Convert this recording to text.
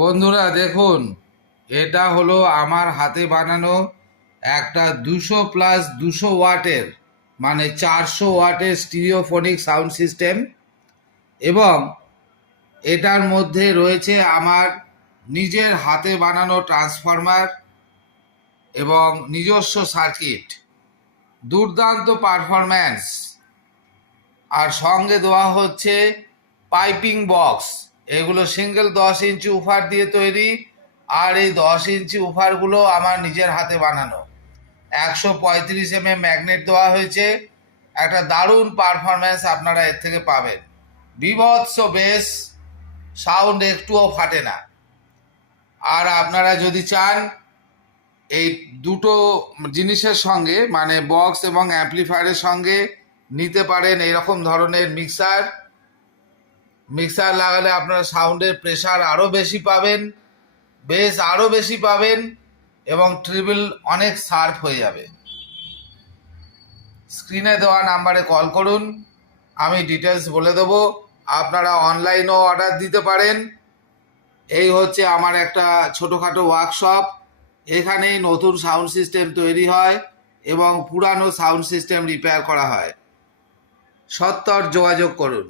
বন্ধুরা দেখুন, এটা হলো আমার হাতে বানানো একটা 200+200 ওয়াটের মানে 400 ওয়াটের স্টিরিওফোনিক সাউন্ড সিস্টেম। এবং এটার মধ্যে রয়েছে আমার নিজের হাতে বানানো ট্রান্সফরমার এবং নিজস্ব সার্কিট, দুর্দান্ত পারফরম্যান্স। আর সঙ্গে দেওয়া হচ্ছে পাইপিং বক্স। এগুলো সিঙ্গেল 10 ইঞ্চি উফার দিয়ে তৈরি। আর এই 10 ইঞ্চি উফারগুলো আমার নিজের হাতে বানানো। 135 ম্যাগনেট দেওয়া হয়েছে। একটা দারুণ পারফরম্যান্স আপনারা এর থেকে পাবেন। বিভৎস বেস, সাউন্ড একটুও ফাটে না। আর আপনারা যদি চান এই দুটো জিনিসের সঙ্গে মানে বক্স এবং অ্যাম্পলিফায়ারের সঙ্গে নিতে পারেন এইরকম ধরনের মিক্সার লাগালে আপনারা সাউন্ডের প্রেশার আরও বেশি পাবেন, বেস আরও বেশি পাবেন এবং ট্রিবল অনেক শার্প হয়ে যাবে। স্ক্রিনে দেওয়া নাম্বারে কল করুন, আমি ডিটেলস বলে দেবো। আপনারা অনলাইনেও অর্ডার দিতে পারেন। এই হচ্ছে আমার একটা ছোটোখাটো ওয়ার্কশপ। এখানেই নতুন সাউন্ড সিস্টেম তৈরি হয় এবং পুরানো সাউন্ড সিস্টেম রিপেয়ার করা হয়। সত্বর যোগাযোগ করুন।